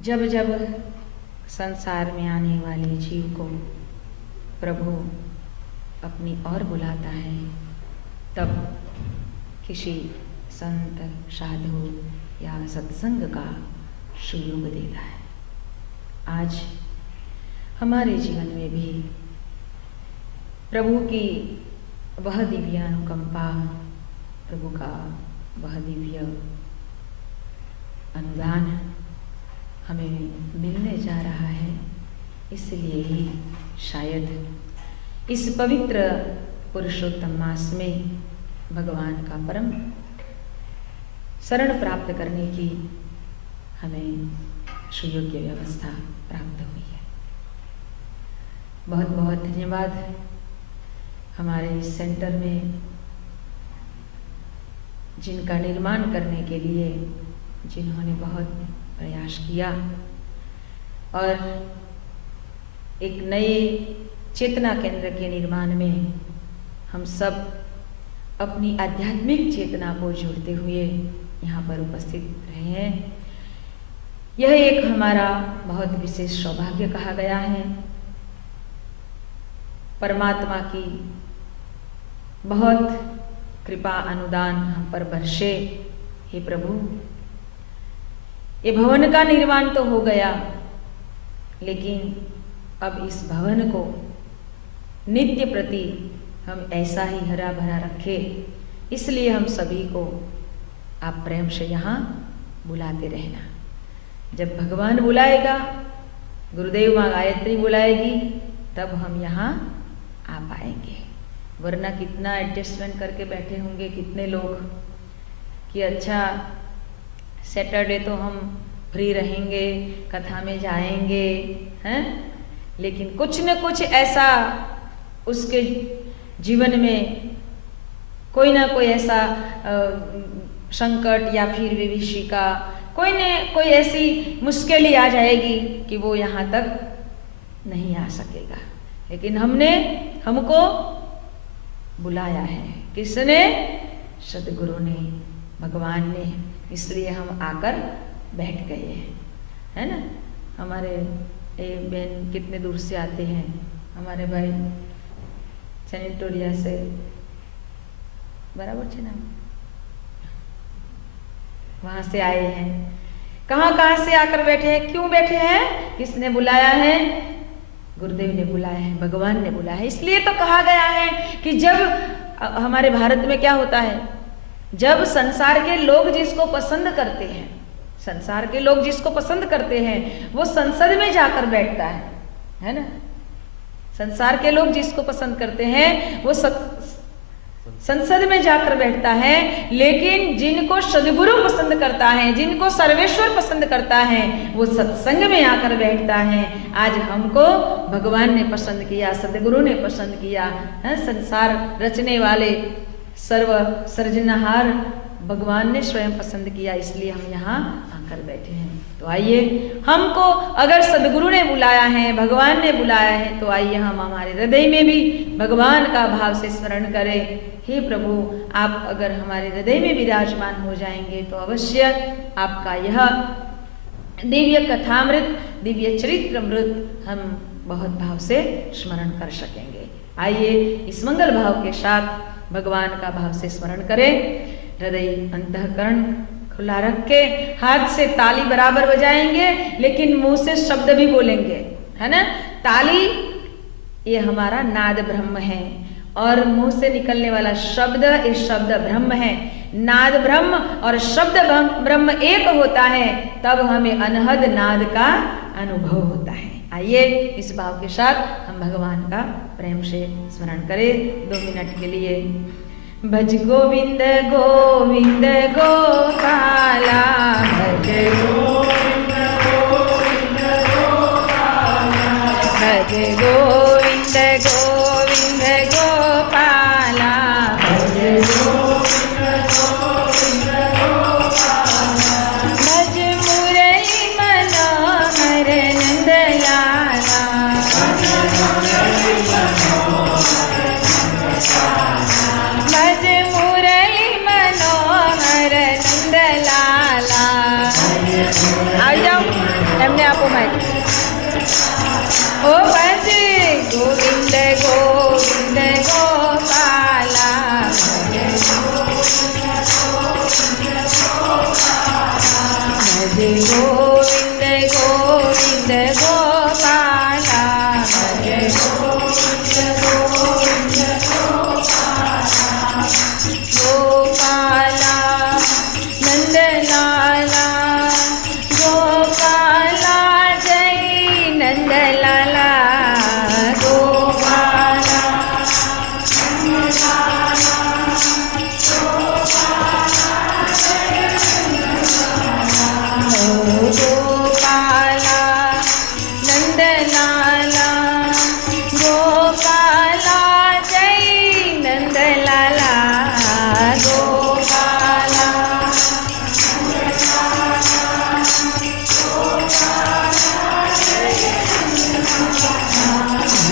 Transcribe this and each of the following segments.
जब जब संसार में आने वाले जीव को प्रभु अपनी ओर बुलाता है, तब किसी संत, साधु या सत्संग का सुयोग देता है। आज हमारे जीवन में भी प्रभु की वह दिव्य अनुकंपा, प्रभु का वह दिव्य अनुदान हमें मिलने जा रहा है। इसलिए ही शायद इस पवित्र पुरुषोत्तम मास में भगवान का परम शरण प्राप्त करने की हमें सुयोग्य व्यवस्था प्राप्त हुई है। बहुत बहुत धन्यवाद हमारे इस सेंटर में जिनका निर्माण करने के लिए जिन्होंने बहुत प्रयास किया और एक नए चेतना केंद्र के निर्माण में हम सब अपनी आध्यात्मिक चेतना को जोड़ते हुए यहाँ पर उपस्थित रहे हैं। यह एक हमारा बहुत विशेष सौभाग्य कहा गया है। परमात्मा की बहुत कृपा अनुदान हम पर बरसे। हे प्रभु, ये भवन का निर्माण तो हो गया, लेकिन अब इस भवन को नित्य प्रति हम ऐसा ही हरा भरा रखे। इसलिए हम सभी को आप प्रेम से यहाँ बुलाते रहना। जब भगवान बुलाएगा, गुरुदेव माँ गायत्री बुलाएगी, तब हम यहाँ आ पाएंगे। वरना कितना एडजस्टमेंट करके बैठे होंगे कितने लोग कि अच्छा सैटरडे तो हम फ्री रहेंगे, कथा में जाएंगे, हैं? लेकिन कुछ न कुछ ऐसा उसके जीवन में कोई ना कोई ऐसा संकट या फिर विभीषिका, कोई न कोई ऐसी मुश्किल ही आ जाएगी कि वो यहाँ तक नहीं आ सकेगा। लेकिन हमको बुलाया है। किसने? सदगुरु ने, भगवान ने। इसलिए हम आकर बैठ गए हैं, है ना। हमारे बहन कितने दूर से आते हैं। हमारे भाई सैनिटोरिया से, बराबर है ना, वहां से आए हैं। कहाँ से आकर बैठे हैं? क्यों बैठे हैं? किसने बुलाया है? गुरुदेव ने बुलाया है, भगवान ने बुलाया है। इसलिए तो कहा गया है कि जब हमारे भारत में क्या होता है, जब संसार के लोग जिसको पसंद करते हैं, संसार के लोग जिसको पसंद करते हैं वो संसद में जाकर बैठता है ना। संसार के लोग जिसको पसंद करते हैं वो संसद में जाकर बैठता है। लेकिन जिनको सदगुरु पसंद करता है, जिनको सर्वेश्वर पसंद करता है, वो सत्संग में आकर बैठता है। आज हमको भगवान ने पसंद किया, सदगुरु ने पसंद किया है। संसार रचने वाले सर्व सृजनहार भगवान ने स्वयं पसंद किया, इसलिए हम यहाँ आकर बैठे हैं। तो आइए, हमको अगर सदगुरु ने बुलाया है, भगवान ने बुलाया है, तो आइए हम हमारे हृदय में भी भगवान का भाव से स्मरण करें। हे प्रभु, आप अगर हमारे हृदय में विराजमान हो जाएंगे तो अवश्य आपका यह दिव्य कथामृत, दिव्य चरित्रमृत हम बहुत भाव से स्मरण कर सकेंगे। आइए इस मंगल भाव के साथ भगवान का भाव से स्मरण करें। हृदय अंतःकरण खुला रख के हाथ से ताली बराबर बजाएंगे, लेकिन मुंह से शब्द भी बोलेंगे, है ना। ताली ये हमारा नाद ब्रह्म है और मुंह से निकलने वाला शब्द, इस शब्द ब्रह्म है। नाद ब्रह्म और शब्द ब्रह्म एक होता है, तब हमें अनहद नाद का अनुभव होता है। आइए इस भाव के साथ हम भगवान का प्रेम से स्मरण करें 2 मिनट के लिए। भज गोविंद गोविंद गोपाला, भज गोविंद गोविंद गोपाला, भज गोविंद गोविंद गोपाला, भज गोविंद गोविंद गोपाला, भज मुरली मनोहर नंदलाला, भज मुरली मनोहर नंदलाला, माइक। ओ भजे गोविंद गोविंद गोपाला, भजे गोविंद गोविंद गोपाला, भजे गोपाला नंदलाला, गोपाला जय नंदलाला, गोपाला गोपाला नंदलाला, गोपाला जय नंदलाला, गोपाला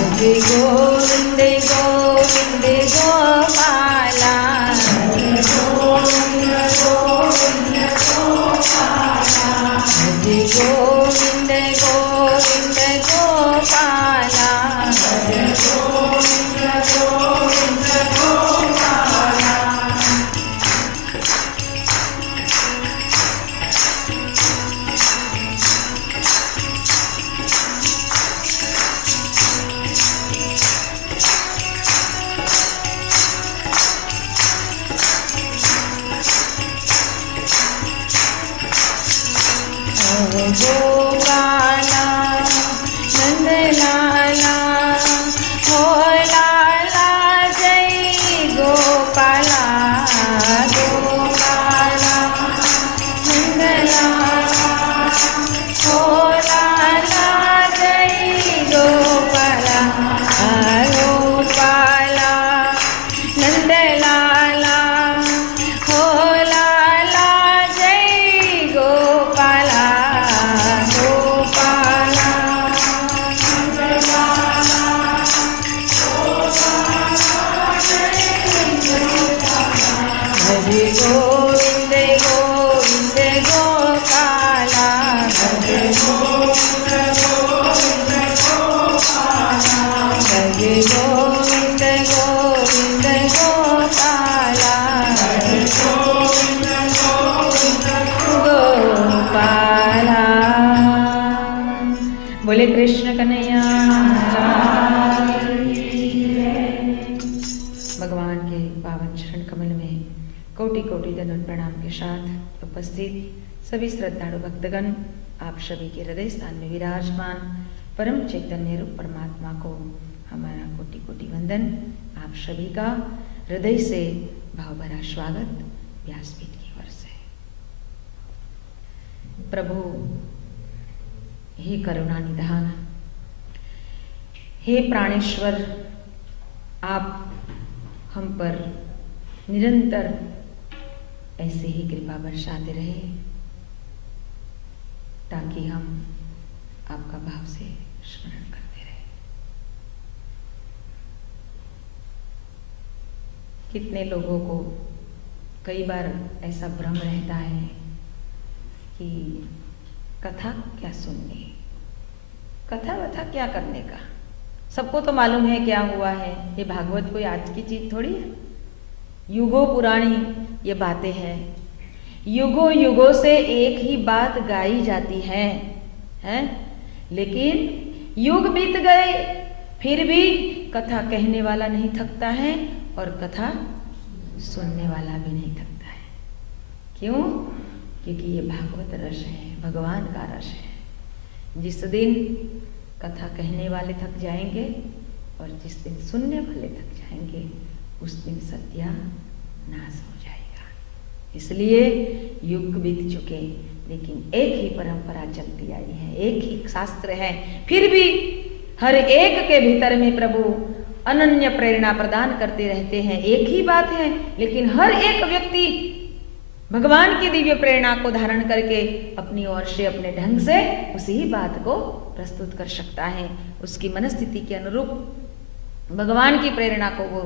भजे गोविंद गोविंद गोपाला, भजे गोविंद गोविंद गोपाला, भजे गोविंद गोविंद गोपाला, भजे गोविंद गोविंद गोपाला। गोपाला नंदलाला, हो लाला जय गोपाला, गोपाला नंदलाला, हो लाला जय गोपाला, गोपाला नंदलाला, हो लाला जय गोपाला, गोपाला भजे गोविंद गोविंद गोपाला, भजे गोविंद गोविंद गोपाला, भजे गोविंद गोविंद गोपाला, भजे गोविंद गोविंद गोपाला। बोले कृष्ण कन्हैया भगवान के पावन चरण कमल में कोटि कोटि दंडवत प्रणाम के साथ उपस्थित सभी श्रद्धालु भक्तगण, आप सभी के हृदय स्थान में विराजमान परम चैतन्य रूप परमात्मा को हमारा कोटि कोटि वंदन। आप सभी का हृदय से भाव भरा स्वागत व्यासपीठ की ओर से। प्रभु हे करुणा निधान, हे प्राणेश्वर, आप हम पर निरंतर ऐसे ही कृपा बरसाते रहे ताकि हम आपका भाव से स्मरण करते रहे। कितने लोगों को कई बार ऐसा भ्रम रहता है कि कथा क्या सुननी, कथा वथा क्या करने का। सबको तो मालूम है क्या हुआ है, ये भागवत कोई आज की चीज थोड़ी है, युगों पुरानी ये बातें हैं। युगों युगों से एक ही बात गाई जाती है, हैं? लेकिन युग बीत गए फिर भी कथा कहने वाला नहीं थकता है और कथा सुनने वाला भी नहीं थकता है। क्यों? क्योंकि ये भागवत रस है, भगवान का रस है। जिस दिन कथा कहने वाले थक जाएंगे और जिस दिन सुनने वाले थक जाएंगे, उस दिन सत्यानाश हो जाएगा। इसलिए युग बीत चुके, लेकिन एक ही परंपरा चलती आई है, एक ही शास्त्र है। फिर भी हर एक के भीतर में प्रभु अनन्य प्रेरणा प्रदान करते रहते हैं। एक ही बात है, लेकिन हर एक व्यक्ति भगवान की दिव्य प्रेरणा को धारण करके अपनी ओर से, अपने ढंग से उसी बात को प्रस्तुत कर सकता है। उसकी मनस्थिति के अनुरूप भगवान की प्रेरणा को वो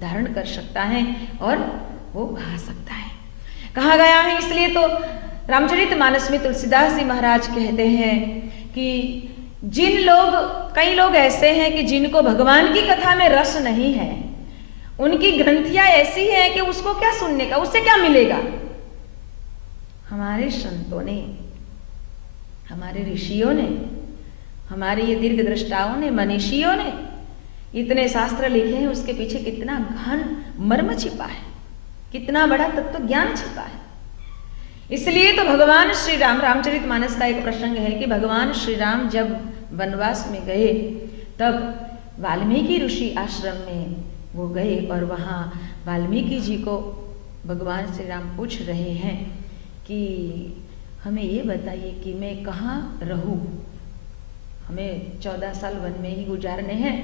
धारण कर सकता है और वो गा सकता है। कहा गया है, इसलिए तो रामचरितमानस में तुलसीदास जी महाराज कहते हैं कि कई लोग ऐसे हैं कि जिनको भगवान की कथा में रस नहीं है, उनकी ग्रंथियां ऐसी हैं कि उसको क्या सुनने का, उससे क्या मिलेगा। हमारे संतों ने, हमारे ऋषियों ने, हमारे ये दीर्घ दृष्टाओं ने, मनीषियों ने इतने शास्त्र लिखे हैं, उसके पीछे कितना गहन मर्म छिपा है, कितना बड़ा तत्व ज्ञान छिपा है। इसलिए तो भगवान श्री राम, रामचरितमानस का एक प्रसंग है कि भगवान श्री राम जब वनवास में गए तब वाल्मीकि ऋषि आश्रम में वो गए और वहाँ वाल्मीकि जी को भगवान श्री राम पूछ रहे हैं कि हमें ये बताइए कि मैं कहाँ रहूं, हमें 14 साल वन में ही गुजारने हैं,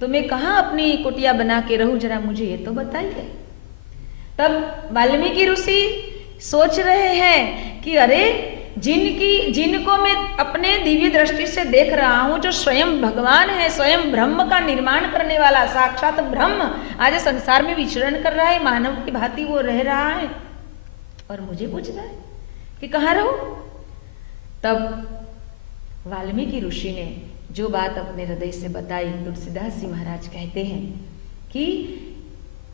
तो मैं कहाँ अपनी कुटिया बना के रहूं, जरा मुझे ये तो बताइए। तब वाल्मीकि ऋषि सोच रहे हैं कि अरे जिनको मैं अपने दिव्य दृष्टि से देख रहा हूं, जो स्वयं भगवान है, स्वयं ब्रह्म का निर्माण करने वाला साक्षात ब्रह्म आज संसार में विचरण कर रहा है, मानव की भांति वो रह रहा है, और मुझे पूछ रहा है कि कहाँ रहूं। तब वाल्मीकि ऋषि ने जो बात अपने हृदय से बताई, तुलसीदास जी महाराज कहते हैं कि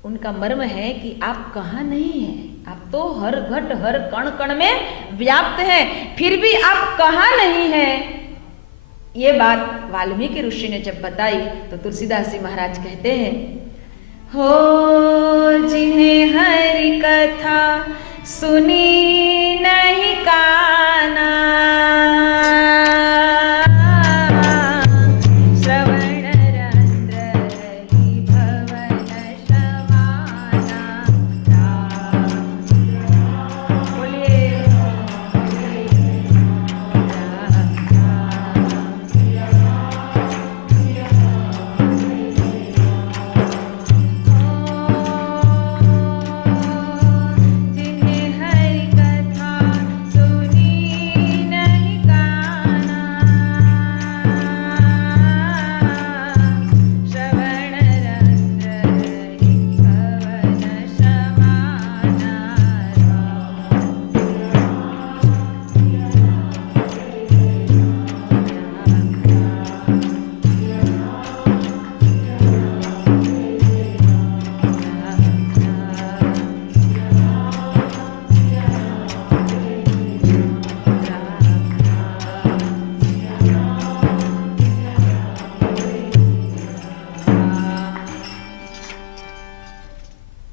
उनका मर्म है कि आप कहाँ नहीं हैं, आप तो हर घट हर कण कण में व्याप्त हैं, फिर भी आप कहाँ नहीं हैं। ये बात वाल्मीकि ऋषि ने जब बताई तो तुलसीदास जी महाराज कहते हैं, हो जिन्हें हरि कथा सुनी नहीं काना,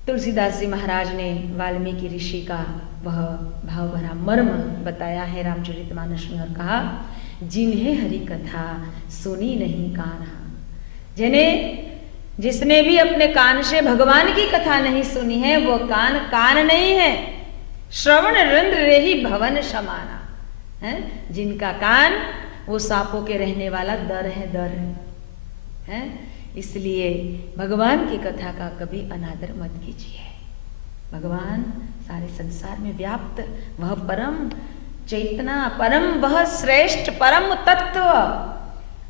तुलसीदास जी महाराज ने वाल्मीकि ऋषि का वह भाव भरा मर्म बताया है रामचरितमानस में और कहा, जिन्हें हरि कथा सुनी नहीं कान्हा, जिसने भी अपने कान से भगवान की कथा नहीं सुनी है वो कान नहीं है, श्रवण रंध्र रेही भवन समाना है, जिनका कान वो सांपों के रहने वाला दर है। इसलिए भगवान की कथा का कभी अनादर मत कीजिए। भगवान सारे संसार में व्याप्त, वह परम चेतना, वह श्रेष्ठ परम तत्व,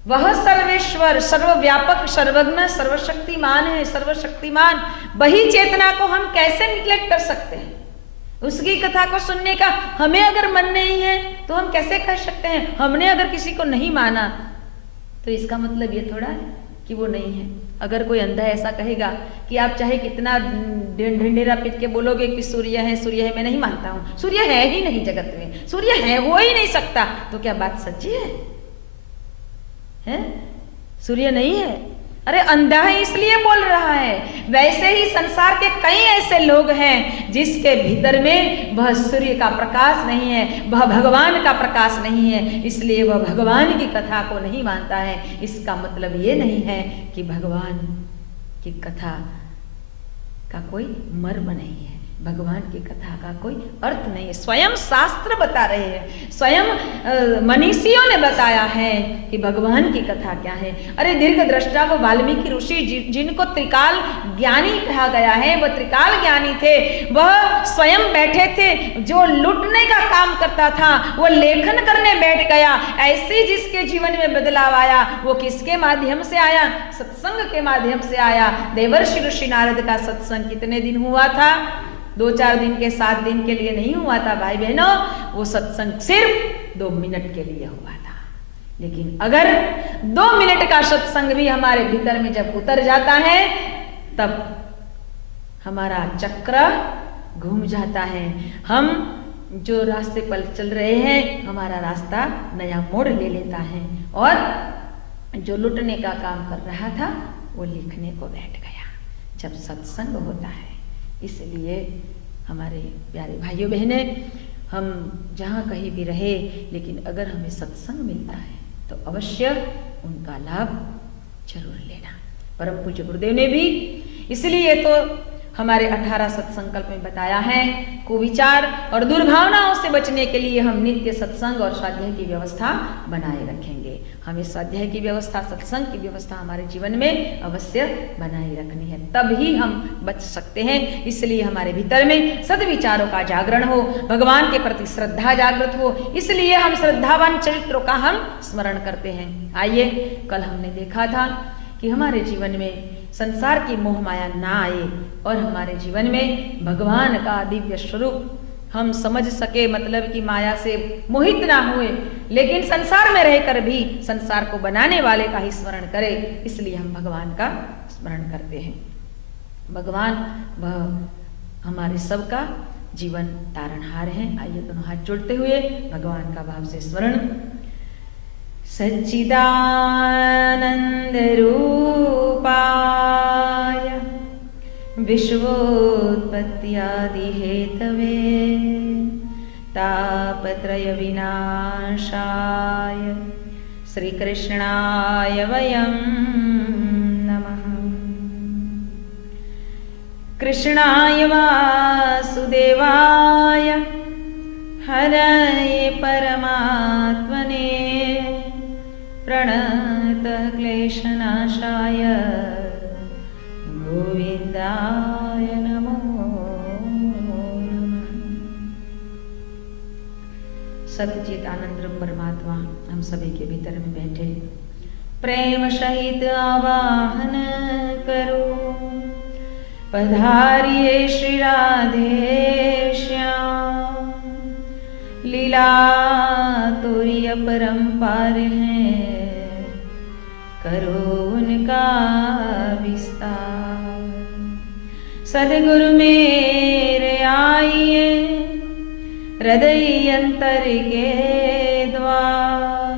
वह सर्वेश्वर, सर्वव्यापक, सर्वज्ञ, सर्वशक्तिमान है, सर्वशक्तिमान। वही चेतना को हम कैसे निग्लेक्ट कर सकते हैं? उसकी कथा को सुनने का हमें अगर मन नहीं है तो हम कैसे कह सकते हैं? हमने अगर किसी को नहीं माना तो इसका मतलब ये थोड़ा है कि वो नहीं है। अगर कोई अंधा ऐसा कहेगा कि आप चाहे कितना ढिंढेरा पीट के बोलोगे कि सूर्य है, मैं नहीं मानता हूं, सूर्य है ही नहीं जगत में, सूर्य है हो ही नहीं सकता, तो क्या बात सच्ची है? सूर्य नहीं है, अरे अंधा है इसलिए बोल रहा है। वैसे ही संसार के कई ऐसे लोग हैं जिसके भीतर में वह सूर्य का प्रकाश नहीं है, वह भगवान का प्रकाश नहीं है, इसलिए वह भगवान की कथा को नहीं मानता है। इसका मतलब ये नहीं है कि भगवान की कथा का कोई मर्म नहीं है, भगवान की कथा का कोई अर्थ नहीं है। स्वयं शास्त्र बता रहे हैं, स्वयं मनीषियों ने बताया है कि भगवान की कथा क्या है। अरे दीर्घ दृष्टा वो वाल्मीकि ऋषि जिनको त्रिकाल ज्ञानी कहा गया है, वह त्रिकाल ज्ञानी थे। वह स्वयं बैठे थे, जो लूटने का काम करता था वो लेखन करने बैठ गया। ऐसे जिसके जीवन में बदलाव आया वो किसके माध्यम से आया? सत्संग के माध्यम से आया। देवर्षि ऋषि नारद का सत्संग कितने दिन हुआ था? 2-4 दिन के 7 दिन के लिए नहीं हुआ था भाई बहनों, वो सत्संग सिर्फ 2 मिनट के लिए हुआ था। लेकिन अगर 2 मिनट का सत्संग भी हमारे भीतर में जब उतर जाता है तब हमारा चक्र घूम जाता है। हम जो रास्ते पर चल रहे हैं हमारा रास्ता नया मोड़ ले लेता है और जो लुटने का काम कर रहा था वो लिखने को बैठ गया जब सत्संग होता है। इसलिए हमारे प्यारे भाइयों बहने, हम जहाँ कहीं भी रहे लेकिन अगर हमें सत्संग मिलता है तो अवश्य उनका लाभ जरूर लेना। परम पूज्य गुरुदेव ने भी इसलिए तो हमारे 18 सत्संकल्प में बताया है, कुविचार और दुर्भावनाओं से बचने के लिए हम नित्य सत्संग और स्वाध्याय की व्यवस्था बनाए रखेंगे। हमें स्वाध्याय की व्यवस्था, सत्संग की व्यवस्था हमारे जीवन में अवश्य बनाए रखनी है, तभी हम बच सकते हैं। इसलिए हमारे भीतर में सद्विचारों का जागरण हो, भगवान के प्रति श्रद्धा जागृत हो, इसलिए हम श्रद्धावान चरित्रों का हम स्मरण करते हैं। आइए, कल हमने देखा था कि हमारे जीवन में संसार की मोह माया ना आए और हमारे जीवन में भगवान का दिव्य स्वरूप हम समझ सके, मतलब कि माया से मोहित ना हुए, लेकिन संसार में रहकर भी संसार को बनाने वाले का ही स्मरण करें। इसलिए हम भगवान का स्मरण करते हैं। भगवान वह हमारे सबका जीवन तारणहार है। आइए दोनों हाथ जोड़ते हुए भगवान का भाव से स्मरण। सच्चिदानंद रूपाय विश्वोत्पत्त्यादि हेतवे तापत्रय विनाशाय श्री कृष्णाय वयं नमः। कृष्णाय वासुदेवाय हरये परमात्मने प्रणत क्लेशनाशाय गोविंदाय नमो नमः। सच्चित आनंद रूप परमात्मा हम सभी के भीतर में बैठे प्रेम सहित आवाहन करो। पधारिए श्री राधे श्याम, लीला तोरी अपरंपार है, करो उनका विस्तार। सदगुरु मेरे आइए, हृदय अंतर के द्वार,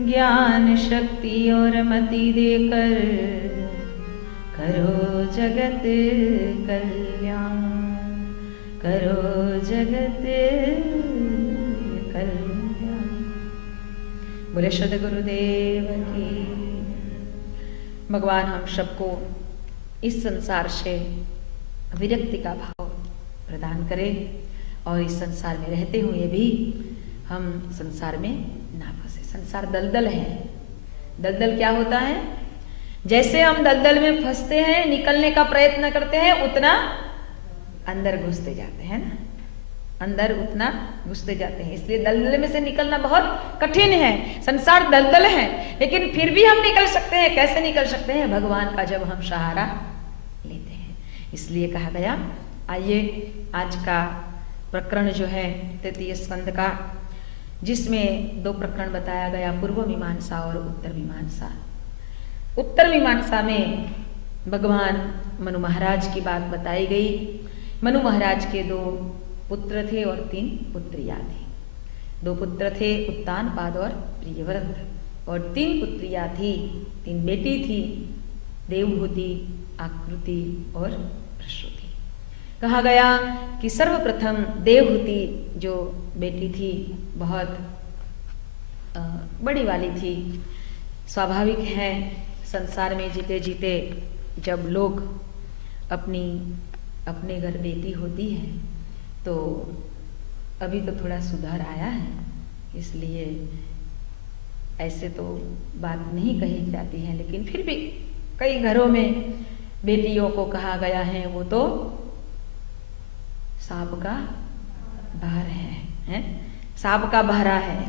ज्ञान शक्ति और मति देकर करो जगत कल्याण, करो जगत कल्याण। बोले सद्गुरुदेव की। भगवान हम सबको इस संसार से विरक्ति का भाव प्रदान करें और इस संसार में रहते हुए भी हम संसार में ना फंसे। संसार दलदल है। दलदल क्या होता है? जैसे हम दलदल में फंसते हैं, निकलने का प्रयत्न करते हैं, उतना अंदर घुसते जाते हैं ना, अंदर उतना घुसते जाते हैं। इसलिए दलदल में से निकलना बहुत कठिन है। संसार दलदल है, लेकिन फिर भी हम निकल सकते हैं। कैसे निकल सकते हैं? भगवान का जब हम सहारा लेते हैं। इसलिए कहा गया, आइए आज का प्रकरण जो है 33 स्कंद का, जिसमें 2 प्रकरण बताया गया, पूर्व मीमांसा और उत्तर मीमांसा। उत्तर मीमांसा में भगवान मनु महाराज की बात बताई गई। मनु महाराज के 2 पुत्र थे और 3 पुत्रियां थी। 2 पुत्र थे, उत्तानपाद और प्रियव्रत, और 3 पुत्रियां थी, 3 बेटी थी, देवहूति, आकृति और प्रसूति। कहा गया कि सर्वप्रथम देवहूति जो बेटी थी बहुत बड़ी वाली थी। स्वाभाविक है, संसार में जीते जीते जब लोग अपने घर बेटी होती है तो अभी तो थोड़ा सुधार आया है, इसलिए ऐसे तो बात नहीं कही जाती है, लेकिन फिर भी कई घरों में बेटियों को कहा गया है वो तो सांप का भार है? सांप का भारा है?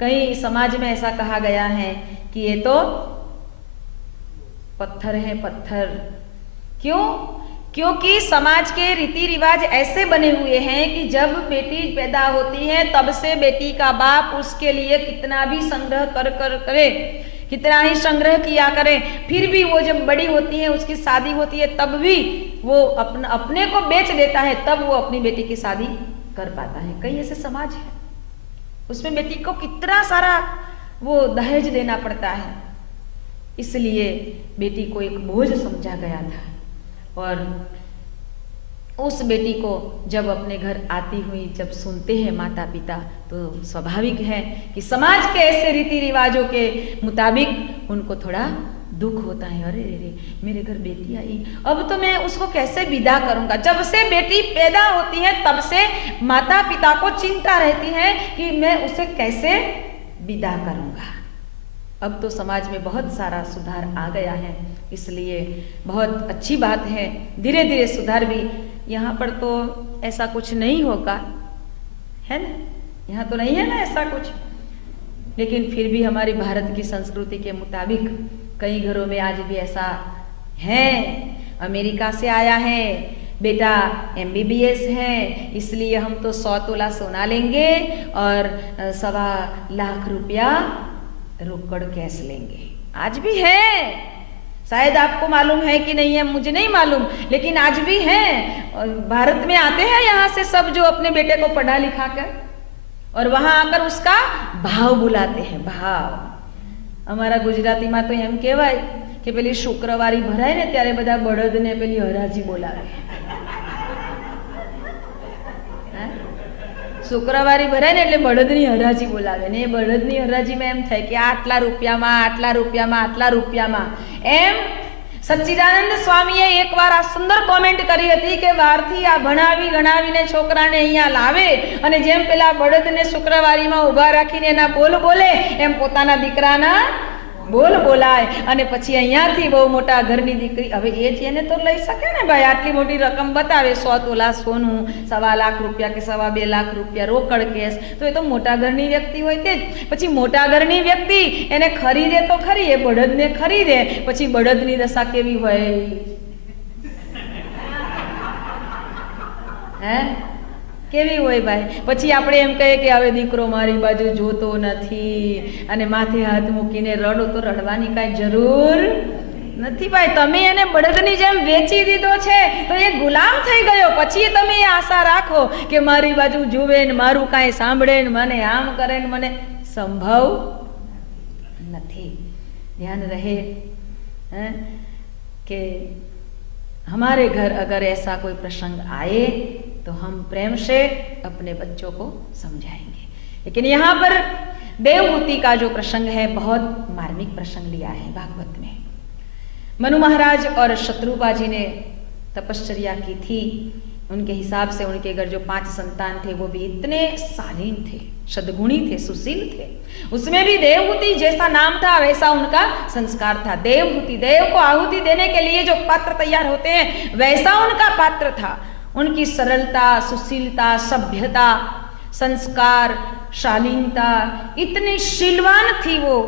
कई समाज में ऐसा कहा गया है कि ये तो पत्थर है, पत्थर। क्यों? क्योंकि समाज के रीति रिवाज ऐसे बने हुए हैं कि जब बेटी पैदा होती है तब से बेटी का बाप उसके लिए कितना भी संग्रह करे, कितना ही संग्रह किया करे, फिर भी वो जब बड़ी होती है, उसकी शादी होती है, तब भी वो अपने को बेच देता है, तब वो अपनी बेटी की शादी कर पाता है। कई ऐसे समाज है उसमें बेटी को कितना सारा वो दहेज देना पड़ता है, इसलिए बेटी को एक बोझ समझा गया था। और उस बेटी को जब अपने घर आती हुई जब सुनते हैं माता पिता, तो स्वाभाविक है कि समाज के ऐसे रीति रिवाजों के मुताबिक उनको थोड़ा दुख होता है। अरे रे मेरे घर बेटी आई, अब तो मैं उसको कैसे विदा करूंगा। जब से बेटी पैदा होती है तब से माता पिता को चिंता रहती है कि मैं उसे कैसे विदा करूंगा। अब तो समाज में बहुत सारा सुधार आ गया है, इसलिए बहुत अच्छी बात है, धीरे धीरे सुधार भी। यहाँ पर तो ऐसा कुछ नहीं होगा, है ना, यहाँ तो नहीं है ना ऐसा कुछ, लेकिन फिर भी हमारी भारत की संस्कृति के मुताबिक कई घरों में आज भी ऐसा है। अमेरिका से आया है बेटा, MBBS है, इसलिए हम तो 100 तोला सोना लेंगे और 1.25 लाख रुपया रोकड़ कैश लेंगे। आज भी है, शायद आपको मालूम है कि नहीं है मुझे नहीं मालूम, लेकिन आज भी है। और भारत में आते हैं यहाँ से सब जो अपने बेटे को पढ़ा लिखा कर, और वहां आकर उसका भाव बुलाते हैं। भाव हमारा गुजराती में तो एम कहेवाय कि पेली शुक्रवारी भराय ने त्यारे बधा बळद ने पेली हराजी बोलावे। शुक्रवारी भराय ने એટલે બળદની હરાજી બોલાવે ને, એ બળદની હરાજીમાં એમ થાય કે આટલા રૂપિયામાં આટલા રૂપિયામાં આટલા રૂપિયામાં એમ સચ્ચિદાનંદ સ્વામીએ એકવાર આ સુંદર કોમેન્ટ કરી હતી કે બહારથી આ ભણાવી ગણાવીને છોકરાને અહીંયા લાવે અને જેમ પેલા બળદને શુક્રવારીમાં ઊભા રાખીને એના બોલ બોલે એમ પોતાના દીકરાના બોલ બોલાય અને પછી અહીંયાથી બહુ મોટા ઘરની દીકરી, હવે એ જ એને તો લઈ શકે ને ભાઈ, આટલી મોટી રકમ બતાવે 100 તોલા સોનું, 1.25 લાખ રૂપિયા કે 2.25 લાખ રૂપિયા રોકડ કેશ, તો એ તો મોટા ઘરની વ્યક્તિ હોય તે જ. પછી મોટા ઘરની વ્યક્તિ એને ખરીદે તો ખરી, એ બળદને ખરીદે, પછી બળદની દશા કેવી હોય હે, કેવી હોય ભાઈ. પછી આપણે એમ કહીએ કે હવે દીકરો મારી બાજુ જોતો નથી અને માથે હાથ મૂકીને રડો, તો રડવાની કાંઈ જરૂર નથી ભાઈ. તમે એને બળદની જેમ વેચી દીધો છે તો એ ગુલામ થઈ ગયો. પછી તમે એ આશા રાખો કે મારી બાજુ જુએ ને મારું કાંઈ સાંભળે ને મને આમ કરે ને, મને સંભવ નથી. ध्यान रहे हैं कि हमारे घर अगर ऐसा कोई प्रसंग आए तो हम प्रेम से अपने बच्चों को समझाएंगे. लेकिन यहाँ पर देवहूति का जो प्रसंग है बहुत मार्मिक प्रसंग लिया है भागवत में. मनु महाराज और शत्रुपा जी ने तपश्चर्या की थी. उनके हिसाब से उनके घर जो 5 संतान थे वो भी इतने शालीन थे, सद्गुणी थे, सुशील थे. उसमें भी देवहूति जैसा नाम था वैसा उनका संस्कार था. देवहूति, देव को आहुति देने के लिए जो पात्र तैयार होते हैं वैसा उनका पात्र था. उनकी सरलता, सुशीलता, सभ्यता, संस्कार, शालीनता इतनी शीलवान थी वो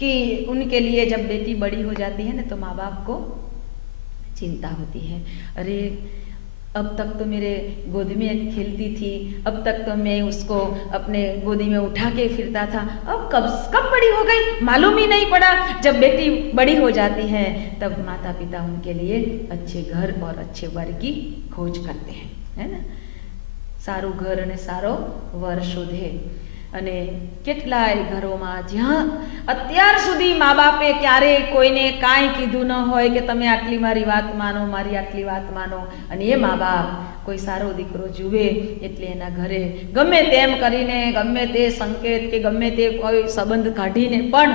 कि उनके लिए जब बेटी बड़ी हो जाती है ना तो माँ बाप को चिंता होती है. अरे अब तक तो मेरे गोद में खेलती थी, अब तक तो मैं उसको अपने गोदी में उठा के फिरता था, अब कब बड़ी हो गई मालूम ही नहीं पड़ा. जब बेटी बड़ी हो जाती है तब माता पिता उनके लिए अच्छे घर और अच्छे वर की खोज करते हैं, है ना. सारू घर ने सारो वर शोधे. અને કેટલાય ઘરોમાં જ્યાં અત્યાર સુધી મા બાપે ક્યારેય કોઈને કાંઈ કીધું ન હોય કે તમે આટલી મારી વાત માનો, મારી આટલી વાત માનો, અને એ મા બાપ કોઈ સારો દીકરો જુએ એટલે એના ઘરે ગમે તેમ કરીને, ગમે તે સંકેત કે ગમે તે કોઈ સંબંધ કાઢીને પણ